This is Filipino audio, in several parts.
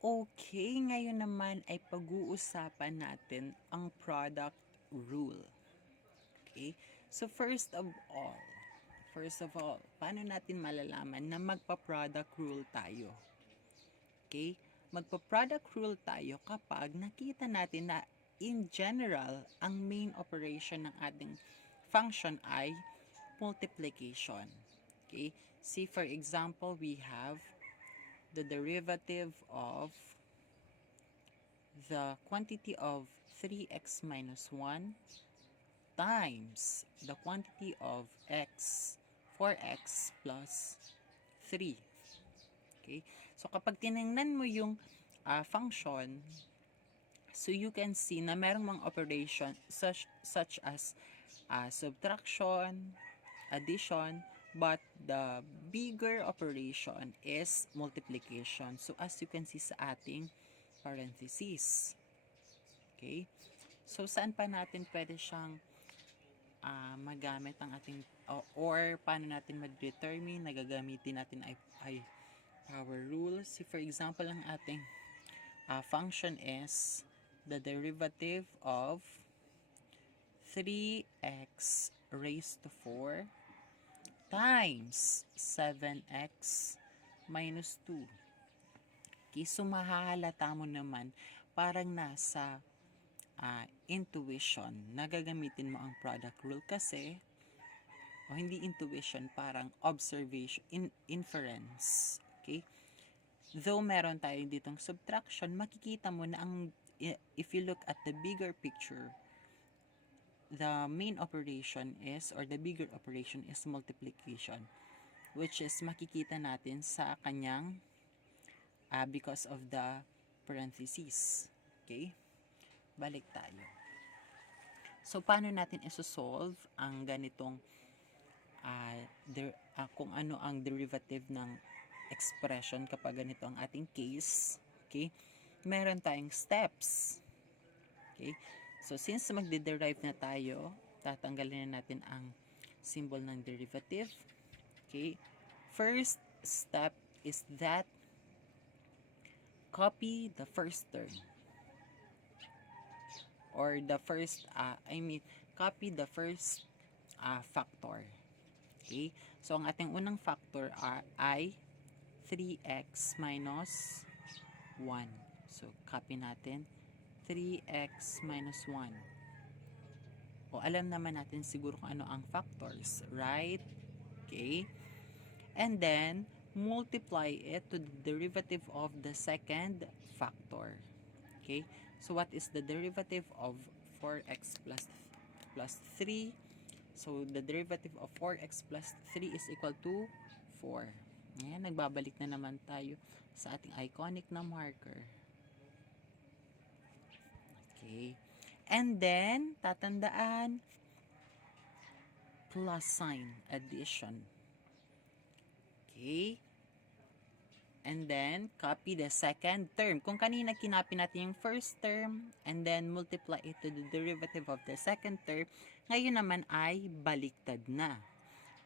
Okay, ngayon naman ay pag-uusapan natin ang product rule. Okay? So first of all, paano natin malalaman na magpa-product rule tayo? Okay? Magpa-product rule tayo kapag nakita natin na in general, ang main operation ng ating function ay multiplication. Okay? See, for example, we have the derivative of the quantity of 3x minus 1 times the quantity of 4x plus 3. Okay? So, kapag tinignan mo yung function, so you can see na merong mga operation such as subtraction, addition, but the bigger operation is multiplication. So, as you can see sa ating parentheses. Okay? So, saan pa natin pwede siyang magamit ang ating, or paano natin mag-determine na gagamitin natin ay power rule. See, for example, ang ating function is the derivative of 3x raised to 4 times 7x minus 2. Okay, so mahahalata mo naman parang nasa intuition na gagamitin mo ang product rule kasi hindi intuition, parang observation, inference. Okay? Though meron tayo ditong subtraction, makikita mo na if you look at the bigger picture, the main operation is, or the bigger operation is multiplication, which is makikita natin sa kanyang because of the parentheses. Okay? Balik tayo. So, paano natin isosolve ang ganitong kung ano ang derivative ng expression kapag ganito ang ating case? Okay? Meron tayong steps. Okay? So, since magde-derive na tayo, tatanggalin na natin ang symbol ng derivative. Okay? First step is that copy the first term. Or the first, copy the first factor. Okay? So, ang ating unang factor ay 3x minus 1. So, copy natin 3x minus 1. O, alam naman natin siguro kung ano ang factors, right? Okay? And then, multiply it to the derivative of the second factor. Okay? So, what is the derivative of 4x plus 3? So, the derivative of 4x plus 3 is equal to 4. Ayan, nagbabalik na naman tayo sa ating iconic na marker. Okay. And then, tatandaan, plus sign, addition. Okay. And then, copy the second term. Kung kanina kinopy natin yung first term, and then multiply it to the derivative of the second term, ngayon naman ay baliktad na.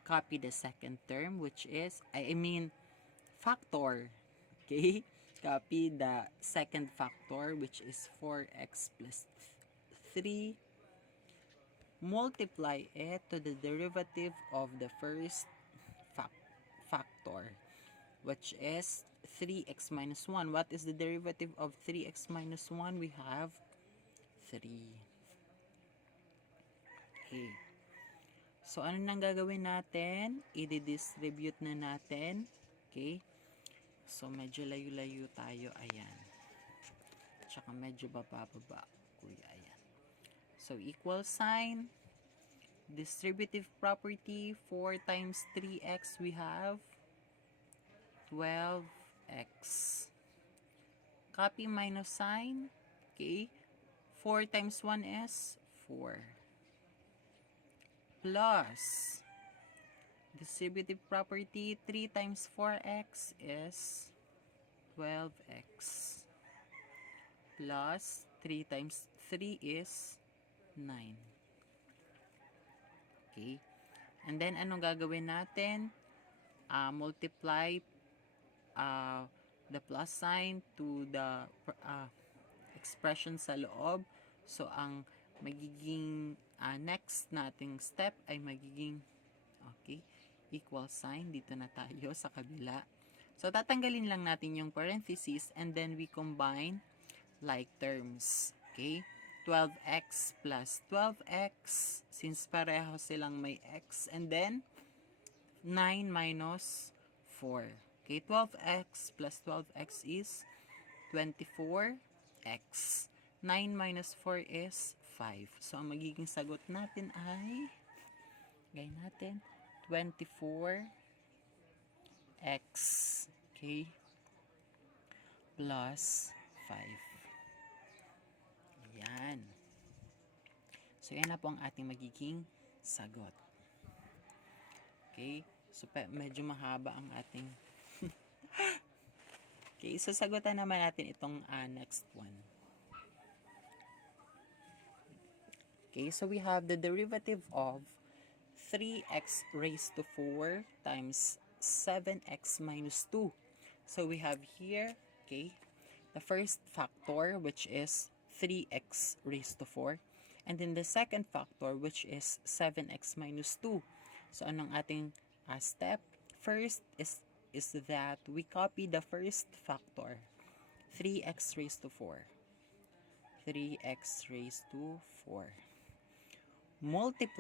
Copy the second term, which is, factor. Okay? Copy the second factor, which is 4x plus 3. Multiply it to the derivative of the first factor, which is 3x minus 1. What is the derivative of 3x minus 1? We have 3. Okay. So, ano nang gagawin natin? I-distribute na natin. Okay. So, medyo layo-layo tayo. Ayan. Tsaka medyo baba-baba. Kuya, ayan. So, equal sign. Distributive property. 4 times 3x, we have 12x. Copy minus sign. Okay. 4 times 1 is 4. Plus, distributive property, 3 times 4x is 12x. Plus, 3 times 3 is 9. Okay. And then, anong gagawin natin? Multiply the plus sign to the expression sa loob. So, ang magiging next nating step ay magiging, okay, equal sign. Dito na tayo sa kabila. So, tatanggalin lang natin yung parentheses and then we combine like terms. Okay? 12x plus 12x, since pareho silang may x, and then 9 minus 4. Okay, 12x plus 12x is 24x. 9 minus 4 is 5. So, ang magiging sagot natin ay, gawin natin, 24x. Okay? Plus 5. Ayan. So, yan na po ang ating magiging sagot. Okay? So, medyo mahaba ang ating okay, so sagutan naman natin itong next one. Okay, so we have the derivative of 3x raised to 4 times 7x minus 2. So we have here, okay, the first factor, which is 3x raised to 4. And then the second factor, which is 7x minus 2. So anong ating step? First is that we copy the first factor, 3x raised to 4. 3x raised to 4. Multiply